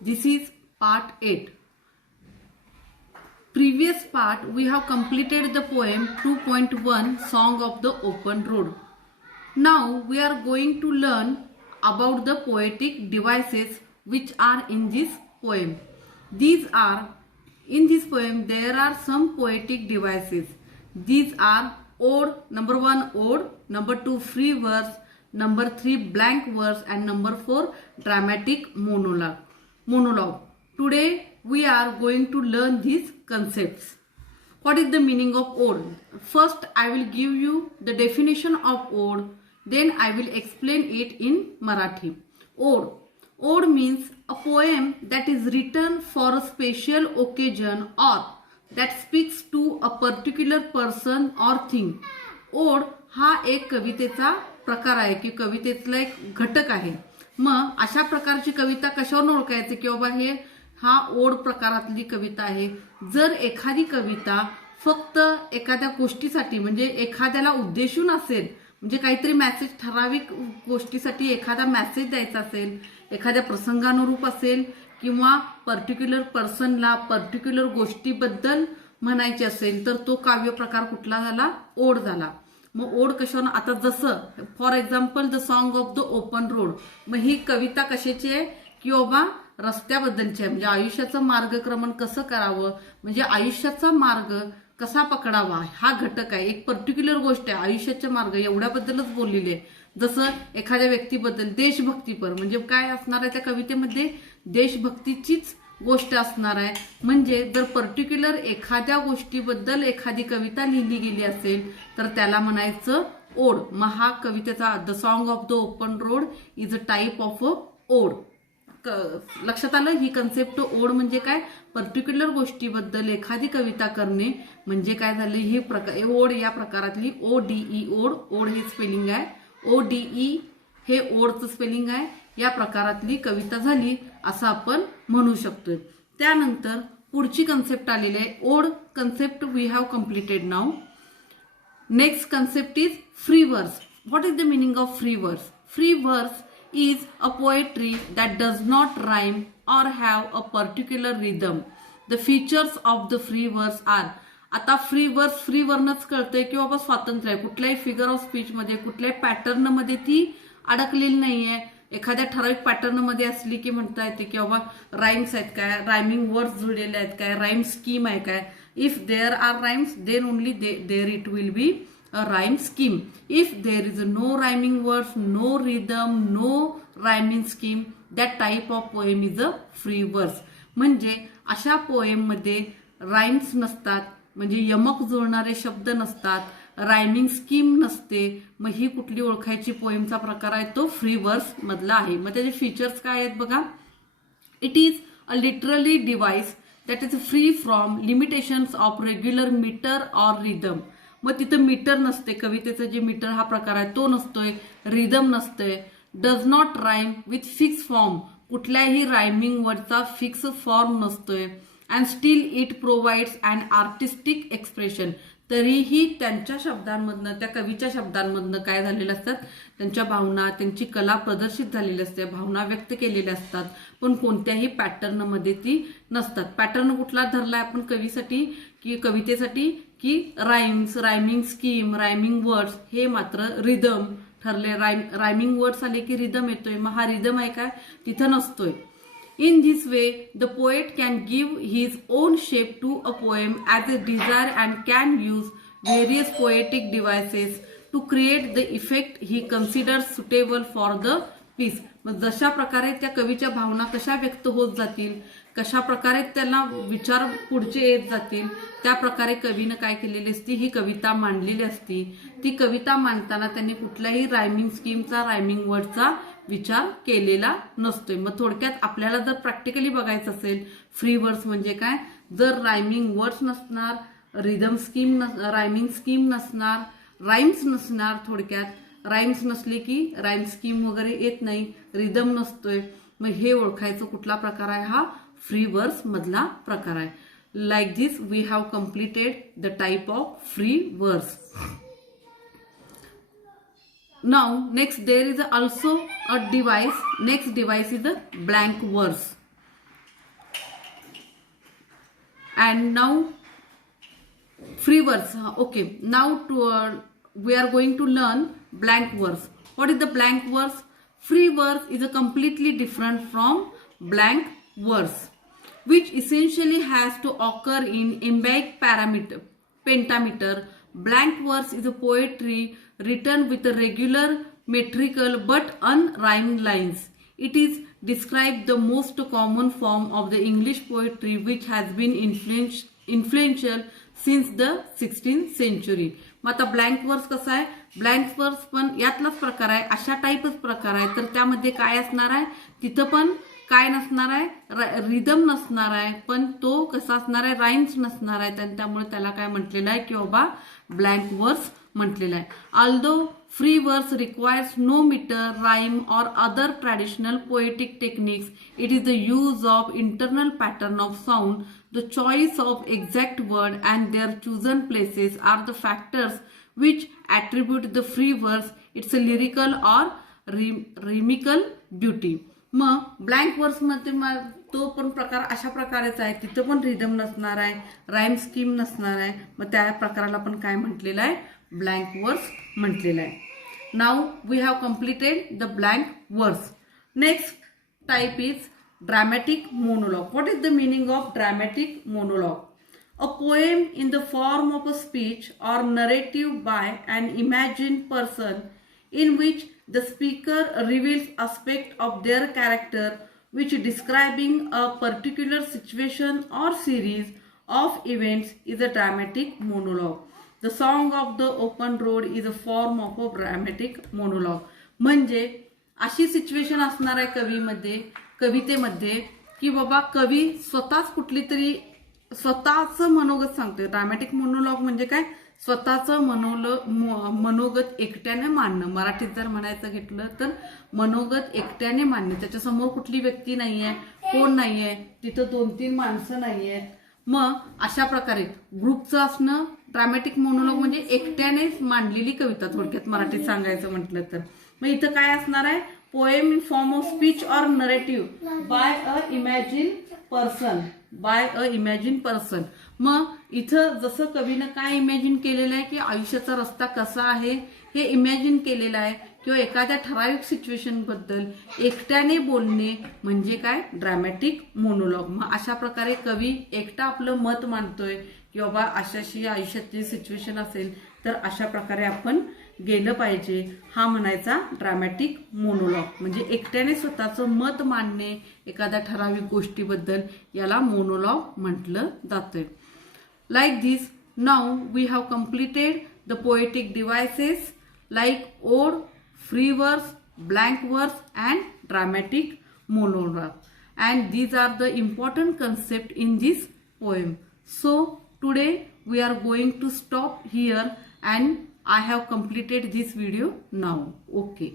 This is part 8. Previous part we have completed the poem 2.1 Song of the Open Road. Now we are going to learn about the poetic devices which are in this poem. In this poem there are some poetic devices. These are ode, number 1 ode, number 2 free verse, number 3 blank verse, and number 4 dramatic monologue. Today we are going to learn these concepts. What is the meaning of ode? First I will give you the definition of ode, then I will explain it in Marathi. Ode means a poem that is written for a special occasion or that speaks to a particular person or thing. ओड हा एक कवितेचा प्रकार आहे की कवितेतला एक घटक आहे. मग अशा प्रकारची कविता कशावर ओळखायचे की बाबा हा ओड प्रकारातली कविता आहे. जर एखादी कविता फक्त एखाद्या गोष्टीसाठी म्हणजे एखाद्याला उद्देशून असेल, म्हणजे काहीतरी मेसेज ठराविक गोष्टीसाठी एखादा मेसेज द्यायचा असेल, एखाद्या प्रसंगानुरूप असेल किंवा पर्टिक्युलर पर्सनला पर्टिक्युलर गोष्टीबद्दल म्हणायचे असेल तर तो काव्य प्रकार कुठला झाला? ओड झाला. मग ओड कशावर? आता जसं for example the song of the open road. मग ही कविता कशाची आहे की बाबा रस्त्याबद्दलची आहे, म्हणजे आयुष्याचं मार्गक्रमण कसं करावं, म्हणजे आयुष्याचा मार्ग कसा पकडावा हा घटक आहे. एक पर्टिक्युलर गोष्ट आहे, आयुष्याचा मार्ग एवढ्याबद्दलच बोललेली आहे. जसं एखाद्या व्यक्तीबद्दल देशभक्तीपर म्हणजे काय असणार आहे त्या कवितेमध्ये? देशभक्तीचीच गोष्ट असणार आहे. म्हणजे जर पर्टिक्युलर एखाद्या गोष्टीबद्दल एखादी कविता लिहिली गेली असेल तर त्याला म्हणायचं ओड. मग हा कवितेचा the song of the open road is a type of a ओड. लक्षात आलं? ही कन्सेप्ट ओड म्हणजे काय? पर्टिक्युलर गोष्टीबद्दल एखादी कविता करणे म्हणजे काय झाले? ही ओड या प्रकारातली ODE ओड. ओड हे स्पेलिंग आहे. ODE हे ओडचं स्पेलिंग आहे. या प्रकारातली कविता झाली असं आपण म्हणू शकतोय. त्यानंतर पुढची कन्सेप्ट आलेली आहे ode concept we have completed now. Next concept is free verse. What is the meaning of free verse? Free verse is a poetry that does not rhyme or have a particular rhythm. The features of the free verse are. आता free वरनच कळतंय की बाबा स्वातंत्र्य आहे. कुठल्याही figure of speech मध्ये कुठल्याही pattern मध्ये ती अडकलेली नाहीये. एखाद्या ठराविक पॅटर्न मध्ये असली की म्हणता येते की बाबा राईम्स आहेत काय, रायमिंग वर्ड्स जुळलेले आहेत काय, राईम स्कीम आहे काय. If there are rhymes then only there it will be a rhyme scheme. If there is no rhyming words, no rhythm, no rhyming scheme, that type of poem is a free verse. म्हणजे अशा poem मध्ये rhymes नसतात, म्हणजे यमक जुळणारे शब्द नसतात, rhyming scheme नसते. मग ही कुठली ओळखायची पोएमचा प्रकार आहे? तो फ्री वर्स मधला आहे. मग त्याचे फीचर्स काय आहेत बघा. It is a literally device that is free from limitations of regular metre or rhythm. मग तिथं मीटर नसते, कवितेचं जे मीटर हा प्रकार आहे तो नसतोय, रिदम नसतोय. Does not rhyme with fix form, कुठल्याही रायमिंग वर्डचा फिक्स फॉर्म नसतोय. And still it provides and artistic expression. तरीही त्यांच्या शब्दांमधनं, त्या कवीच्या शब्दांमधनं काय झालेलं असतात? त्यांच्या भावना, त्यांची कला प्रदर्शित झालेली असते, भावना व्यक्त केलेल्या असतात, पण कोणत्याही पॅटर्नमध्ये ती नसतात. पॅटर्न कुठला धरलाय आपण कवीसाठी की कवितेसाठी? की rhymes, rhyming scheme, rhyming words. हे मात्र रिदम ठरले. रायमिंग वर्ड्स आले की रिदम येतोय. मग हा रिदम आहे काय? तिथं नसतोय. In this way, the poet can give his own shape to a poem as a desire and can use various poetic devices to create the effect he considers suitable for the piece. मग जशा प्रकारे त्या कवीच्या भावना कशा व्यक्त होत जातील, कशा प्रकारे त्यांना विचार पुढचे येत जातील, त्या प्रकारे कवीनं काय केलेली असती? ही कविता मांडलेली असती. ती कविता मांडताना त्यांनी कुठल्याही रायमिंग स्कीमचा, रायमिंग वर्डचा विचार केलेला नसतोय. मग थोडक्यात आपल्याला जर प्रॅक्टिकली बघायचं असेल फ्री वर्स म्हणजे काय, जर रायमिंग वर्ड्स नसणार, रिदम स्कीम, रायमिंग स्कीम नसणार, राईम्स नसणार, थोडक्यात राईम्स नसले की राईम स्कीम वगैरे येत नाही, रिदम नसतोय. मग हे ओळखायचं कुठला प्रकार आहे? हा फ्री वर्स मधला प्रकार आहे. Like this we have completed the type of free verse. Now next there is also a device. Next device is the blank verse. and now free verse. Okay, now we are going to learn blank verse. What is the blank verse? Free verse is a completely different from blank verse, which essentially has to occur in iambic pentameter. Blank verse is a poetry written with a regular metrical but unrhymed lines. It is described the most common form of the English poetry, which has been influential since the 16th century. मग आता blank वर्स कसा आहे? Blank वर्स पण यातलाच प्रकार आहे, अशा टाईपच प्रकार आहे. तर त्यामध्ये काय असणार आहे? तिथं पण काय नसणार आहे? रिदम नसणार आहे, पण तो कसा असणार आहे? राईम्स नसणार आहे. आणि त्यामुळे त्याला काय म्हटलेलं आहे की बाबा ब्लँक वर्स म्हटलेलं आहे. Although free verse requires no meter, rhyme or other traditional poetic techniques. It is the use of internal pattern of sound. The choice of exact word and their chosen places are the factors which attribute the free verse its lyrical or rhythmical beauty. मग blank वर्स मध्ये तो पण प्रकार अशा प्रकारेच आहे. तिथं पण रिदम नसणार आहे, राईम स्कीम नसणार आहे. मग त्या प्रकाराला पण काय म्हटलेलं आहे? ब्लँक वर्स म्हटलेलं आहे. Now we have completed the blank verse. Next type is dramatic monologue. What is the meaning of dramatic monologue? A poem in the form of a speech or narrative by an imagined person in which the speaker reveals aspect of their character which describing a particular situation or series of events is a dramatic monologue. The song of the open road is a form of a dramatic monologue. म्हणजे अशी situation असणार आहे कवितेमध्ये की बाबा कवी स्वतःच कुठली तरी स्वतःच मनोगत सांगतोय. ड्रामॅटिक मोनोलॉग म्हणजे काय? स्वतःचं मनोगत एकट्याने मांडणं. मराठीत जर म्हणायचं घेतलं तर मनोगत एकट्याने मांडणं. त्याच्यासमोर कुठली व्यक्ती नाहीये, कोण नाहीये, तिथं 2-3 माणसं नाहीयेत. मग अशा प्रकारे ग्रुपचं असणं ड्रामॅटिक मोनोलॉग म्हणजे एकट्यानेच मांडलेली कविता, थोडक्यात मराठीत सांगायचं म्हटलं तर. मग इथं काय असणार आहे? Poem in form of speech or narrative by a imagine person. मग इथं जसं कवीनं काय इमॅजिन केलेलं आहे की आयुष्याचा रस्ता कसा आहे हे इमॅजिन केलेलं आहे, किंवा एखाद्या ठराविक सिच्युएशन बद्दल एकट्याने बोलणे म्हणजे काय? Dramatic monologue. मग अशा प्रकारे कवी एकटा आपलं मत मांडतोय की बाबा अशाशी आयुष्यातली सिच्युएशन असेल तर अशा प्रकारे आपण गेलं पाहिजे. हा म्हणायचा ड्रामॅटिक मोनोलॉग. म्हणजे एकट्याने स्वतःचं मत मांडणे एखाद्या ठराविक गोष्टीबद्दल, याला मोनोलॉग म्हटलं जातंय. Like this now we have completed the poetic devices like ode, free verse, blank verse and dramatic monologue, and these are the important concept in this poem. So today we are going to stop here and I have completed this video now. Okay.